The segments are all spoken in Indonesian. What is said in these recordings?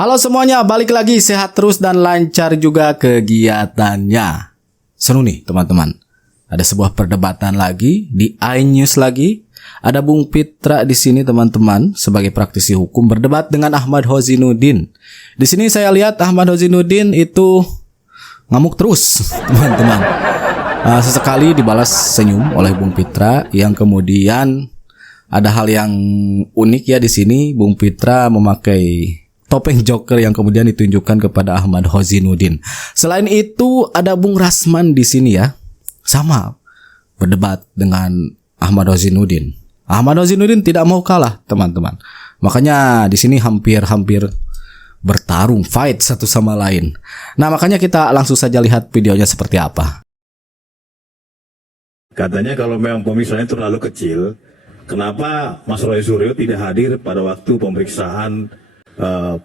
Halo semuanya, balik lagi, sehat terus dan lancar juga kegiatannya. Seru nih teman-teman. Ada sebuah perdebatan lagi di iNews lagi. Ada Bung Pitra di sini teman-teman sebagai praktisi hukum berdebat dengan Ahmad Hozinuddin. Di sini saya lihat Ahmad Hozinuddin itu ngamuk terus teman-teman. Sesekali dibalas senyum oleh Bung Pitra yang kemudian ada hal yang unik ya di sini. Bung Pitra memakai topeng Joker yang kemudian ditunjukkan kepada Ahmad Hozinuddin. Selain itu ada Bung Rasman di sini ya, sama berdebat dengan Ahmad Hozinuddin. Ahmad Hozinuddin tidak mau kalah teman-teman. Makanya di sini hampir bertarung, fight satu sama lain. Nah makanya kita langsung saja lihat videonya seperti apa. Katanya kalau memang pemeriksaannya terlalu kecil, kenapa Mas Roy Suryo tidak hadir pada waktu pemeriksaan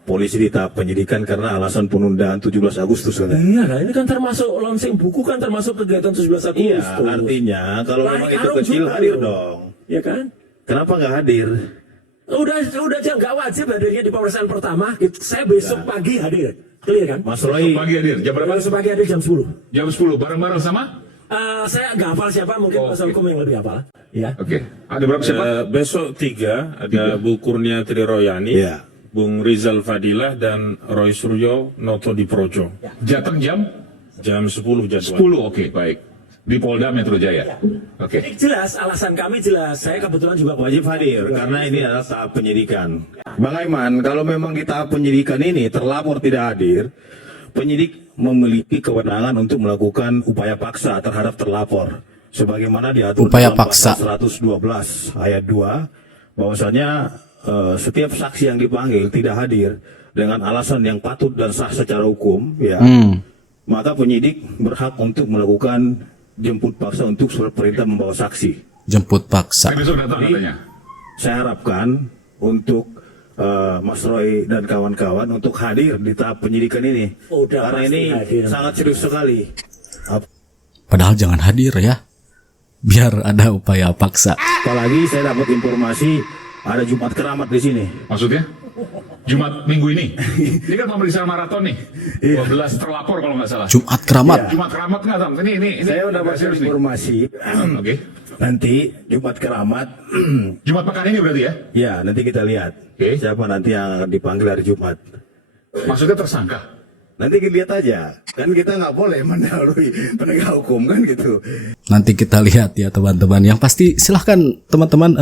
polisi di tahap penyidikan karena alasan penundaan 17 Agustus kan? Iya kan, ini kan termasuk launching buku kan termasuk kegiatan 17 Agustus. Iya, artinya kalau memang itu kecil hadir dong. Iya kan? Kenapa nggak hadir? Udah aja nggak wajib hadirnya di pemeriksaan pertama. Saya besok pagi hadir. Clear kan? Mas Roy Besok pagi hadir, jam berapa? Besok pagi hadir jam 10. Jam 10, bareng-bareng sama? Saya nggak hafal siapa, mungkin kuasa hukum yang lebih hafal. Ya. Oke, ada berapa siapa? Besok 3 ada Bu Kurnia Triroyani, Iya. Bung Rizal Fadilah dan Roy Suryo Noto di Projo. Jateng jam Jam 10 jadwal. 10, oke, baik. Di Polda Metro Jaya. Oke. Ini jelas, alasan kami jelas. Saya kebetulan juga wajib hadir karena ini adalah tahap penyidikan. Bang Aiman, kalau memang di tahap penyidikan ini terlapor tidak hadir, penyidik memiliki kewenangan untuk melakukan upaya paksa terhadap terlapor. Sebagaimana diatur Upaya dalam paksa. pasal 112 ayat 2, bahwasanya setiap saksi yang dipanggil tidak hadir dengan alasan yang patut dan sah secara hukum, ya, maka penyidik berhak untuk melakukan jemput paksa untuk surat perintah membawa saksi. Jemput paksa. Saya besok datang katanya. Saya harapkan untuk Mas Roy dan kawan-kawan untuk hadir di tahap penyidikan ini. Udah Karena pasti ini hadir. sangat serius sekali. Padahal jangan hadir ya, biar ada upaya paksa. Apalagi saya dapat informasi ada Jumat Keramat di sini. Maksudnya? Jumat minggu ini. Ini kan pemeriksaan maraton nih. 12 terlapor kalau nggak salah. Jumat Keramat. Jumat keramat nggak, Tam? Ini Saya udah dapat serius nih. informasi. Oke. Nanti Jumat Keramat, Jumat pekan ini berarti ya? ya nanti kita lihat Oke. siapa nanti yang akan dipanggil hari Jumat. Maksudnya tersangka? Nanti kita lihat aja. Kan kita nggak boleh mendahului penegak hukum kan gitu. Nanti kita lihat ya teman-teman. Yang pasti silahkan teman-teman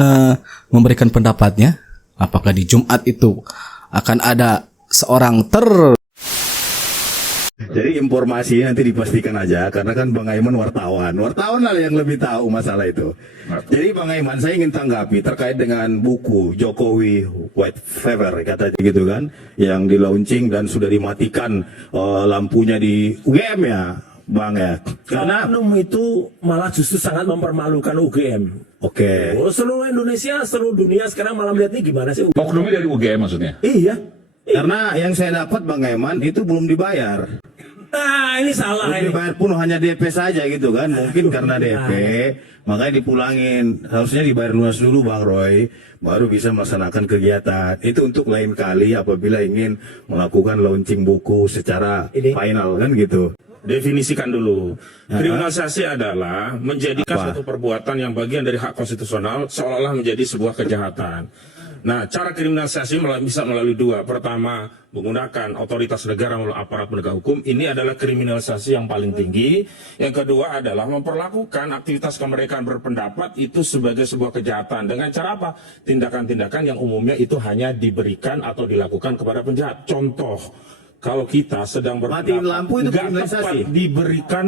memberikan pendapatnya. Apakah di Jumat itu akan ada seorang Jadi informasi nanti dipastikan aja karena kan Bang Aiman wartawan lah yang lebih tahu masalah itu. Jadi Bang Aiman, saya ingin tanggapi terkait dengan buku Jokowi White Fever katanya gitu kan, yang di launching dan sudah dimatikan lampunya di UGM ya Bang ya. Karena oknum itu malah justru sangat mempermalukan UGM. oke. Seluruh Indonesia, seluruh dunia sekarang malah melihat ini gimana sih? Oknumnya dari UGM maksudnya? Iya. Karena yang saya dapat Bang Aiman itu belum dibayar. Nah, ini salah Belum ini. dibayar pun hanya DP saja gitu kan. Mungkin karena DP makanya dipulangin. Harusnya dibayar lunas dulu Bang Roy, baru bisa melaksanakan kegiatan. Itu untuk lain kali apabila ingin melakukan launching buku secara final kan gitu. Definisikan dulu. Kriminalisasi adalah menjadikan suatu perbuatan yang bagian dari hak konstitusional seolah-olah menjadi sebuah kejahatan. Nah, cara kriminalisasi bisa melalui dua. Pertama, menggunakan otoritas negara melalui aparat penegak hukum. Ini adalah kriminalisasi yang paling tinggi. Yang kedua adalah memperlakukan aktivitas kemerdekaan berpendapat itu sebagai sebuah kejahatan. Dengan cara apa? Tindakan-tindakan yang umumnya itu hanya diberikan atau dilakukan kepada penjahat. Contoh, kalau kita sedang Matiin lampu itu nggak kriminalisasi. tepat diberikan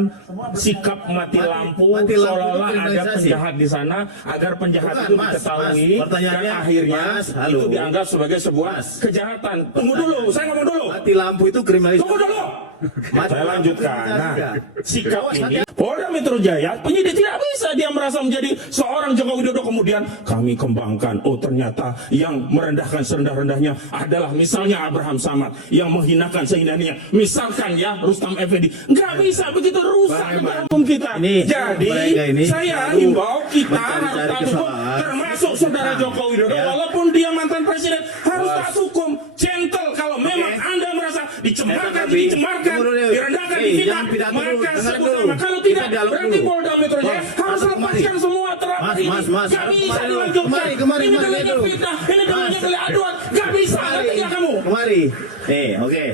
sikap mati lampu mati lampu seolah-olah itu ada kriminalisasi. penjahat di sana agar penjahat Bukan, itu Mas, diketahui Mas, dan pertanyaannya, akhirnya Mas, halo. itu dianggap sebagai sebuah kejahatan. Tunggu dulu, saya ngomong dulu. Mati lampu itu kriminalisasi. Tunggu dulu. Saya lanjutkan. Nah, sikap Awas, ini hati-hati. Polda Metro Jaya, penyidik tidak bisa dia merasa menjadi seorang Joko Widodo kemudian kami kembangkan. Oh ternyata yang merendahkan serendah-rendahnya adalah misalnya Abraham Samad yang menghinakan sehinaannya. Misalkan ya Rustam Effendi. Nggak bisa begitu rusak hukum kita. Jadi mereka ini saya selalu himbau kita harus mencari-cari taat hukum kesalahan. termasuk saudara Joko Widodo Ya. walaupun dia mantan presiden harus taat hukum. Gentle kalau memang Anda dicemarkan, direndahkan, dihina, maka sebut nama. Kalau tidak, berarti Polda Metro Jaya harus lepaskan semua terapi ini. Gak bisa dilanjutkan. Ini namanya fitnah, ini namanya aduan. Gak bisa, ngerti gak kamu? Kemari. Oke.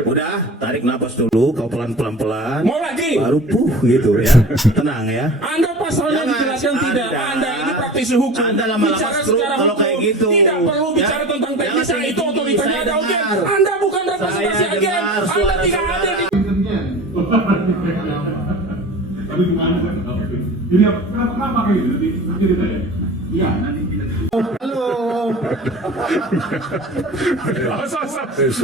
Udah, tarik napas dulu, kau pelan-pelan. Mau lagi? Baru gitu ya. Tenang ya. Anda pasalnya dijelaskan tidak. Anda ini praktisi hukum. Anda lama-lama Bicara stroke secara kalau hukum. kayak gitu. Tidak perlu Ya. bicara tentang teknis. Jangan Itu tinggi-tinggi, otoritasnya saya ada oke. dengar. Anda bukan representasi Saya agen. dengar Anda suara tidak ada saudara. di Tapi gimana kan? Jadi kenapa kayak gitu? Nanti ditanya. Iya, nanti kita.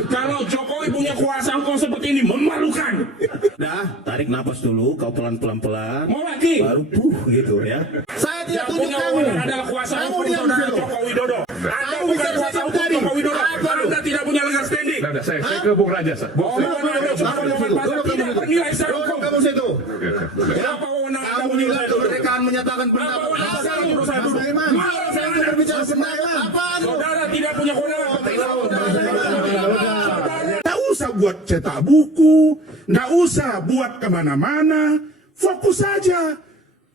Kalau Jokowi punya kuasa engkau seperti ini memalukan. Udah, tarik napas dulu, kau pelan-pelan. Mau lagi? Baru gitu ya. Saya tidak Yang tunjuk punya kamu. wewenang adalah kuasa Kamu hukum diam saudara dulu. Joko Widodo. Anda Kamu bukan bicara kuasa sama hukum tadi. Joko Widodo. Apa lu? Anda tidak punya legal standing. Nah, saya ke Bung Raja. Wewenang Anda cuma pedoman pasal tidak bernilai secara hukum. Kamu situ. Kenapa wewenang Anda Kamu bernilai nilai kemerdekaan menyatakan pendapat. Apa Saya duduk, saya duduk. saya mau berbicara sembarangan. Apaan lu? Saudara tidak punya kewenangan. Nggak usah buat cetak buku, nggak usah buat kemana-mana, fokus saja.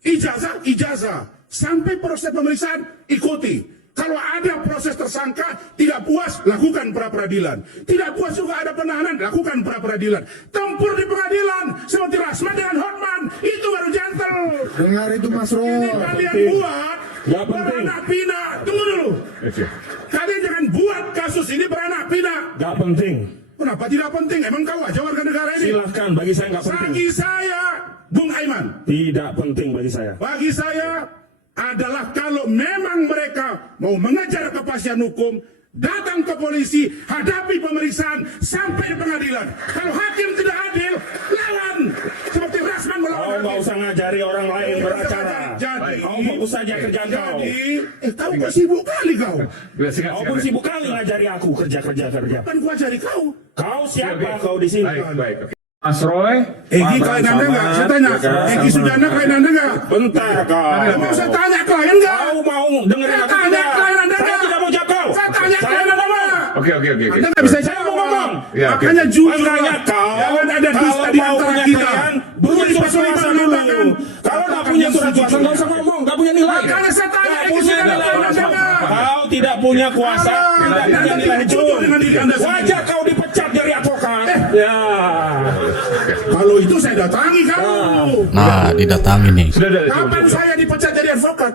Ijazah, sampai proses pemeriksaan ikuti. Kalau ada proses tersangka, tidak puas, lakukan pra-peradilan. Tidak puas juga ada penahanan, lakukan pra-peradilan. Tempur di pengadilan, seperti Rasman dengan Hotman, itu baru gentle. Dengar itu Mas Ro. Ini kalian buat Nggak penting. beranak pinak. Tunggu dulu. Kalian jangan buat kasus ini beranak pinak. Gak penting. Kenapa tidak penting? Emang kau aja warga negara ini? Silahkan, bagi saya nggak penting. Bagi saya, Bung Aiman, Tidak penting bagi saya. bagi saya adalah kalau memang mereka mau mengejar kepastian hukum, datang ke polisi, hadapi pemeriksaan sampai di pengadilan. Kalau hakim tidak adil, lawan seperti Rasman melawan Kau nggak hakim. usah ngajari orang lain beracara. Jadi, Kau fokus saja kerjaan kau. kau kok sibuk kali kau. Kau pun sibuk kali ngajari aku kerja. Kan gua cari kau. Kau siapa kau di sini? Baik. Mas Roy, Egi klien Anda nggak? Saya tanya. Egi Sujana klien Anda nggak? Bentar kau. Mau saya tanya klien nggak? Kau mau dengerin Saya aku tanya tidak? klien Anda Saya nggak? tidak mau jawab kau. Saya tanya klien Anda nggak? Oke. Anda nggak bisa Saya mau ngomong. Ya, oke. Makanya jujur. Makanya kau Jangan ada kalau dusta di mau antara punya kita. klien, punya surat kuasa dulu. Kalau nggak punya surat kuasa nggak usah ngomong, nggak punya nilai. Makanya saya tanya, Nggak Egi punya Sujana nilai. klien Anda nggak? Kau tidak punya kuasa, tidak punya Anda nilai tidak jujur dengan diri Anda sendiri. Wajar kau dipecat dari advokat. Ya. Kalau itu saya datangi kamu. Nah, didatangi nih. sudah. Kapan saya dipecat jadi advokat?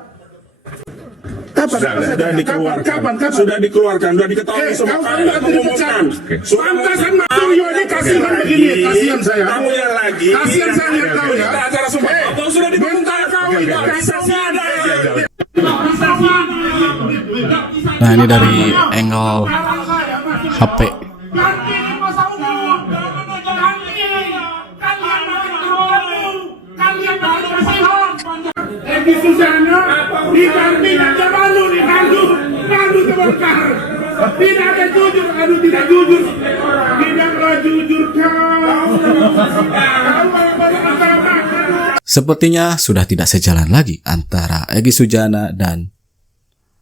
Kapan? Sudah dikeluarkan. Kapan? Sudah dikeluarkan, sudah diketahui semua. Kamu Kami nggak mengumumkan. dipecat. Pantasan Mas Suryo ini kasihan begini. Kasihan saya. Kamu yang lagi. Kasihan saya lihat kau ya. Kita acara semua. Kau sudah dibongkar kau. Organisasi ada. Nah, ini dari angle HP. Egi Sujana diganti aja malu terbongkar. Tidak ada jujur, tidak jujur. Tidaklah jujur kau. Sepertinya sudah tidak sejalan lagi antara Egy Sujana dan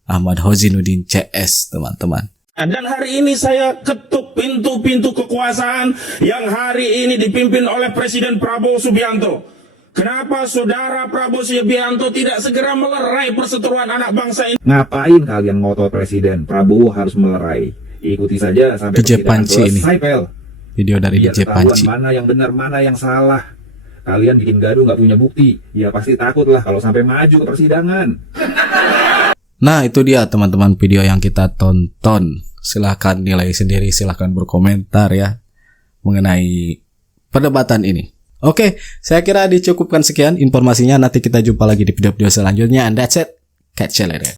Ahmad Hozinuddin CS, teman-teman. Dan hari ini saya ketuk pintu-pintu kekuasaan yang hari ini dipimpin oleh Presiden Prabowo Subianto. Kenapa saudara Prabowo Subianto tidak segera melerai perseteruan anak bangsa ini? Ngapain kalian ngotot presiden? Prabowo harus melerai. Ikuti saja sampai DJ persidangan Panci ini. selesai, Pel. Video dari Biar DJ ketahuan Panci. mana yang benar, mana yang salah. Kalian bikin gaduh nggak punya bukti. Ya pasti takut lah kalau sampai maju ke persidangan. Nah, itu dia teman-teman video yang kita tonton. Silahkan nilai sendiri, silahkan berkomentar ya mengenai perdebatan ini. Oke, saya kira dicukupkan sekian informasinya. Nanti kita jumpa lagi di video-video selanjutnya. And that's it. Catch you later.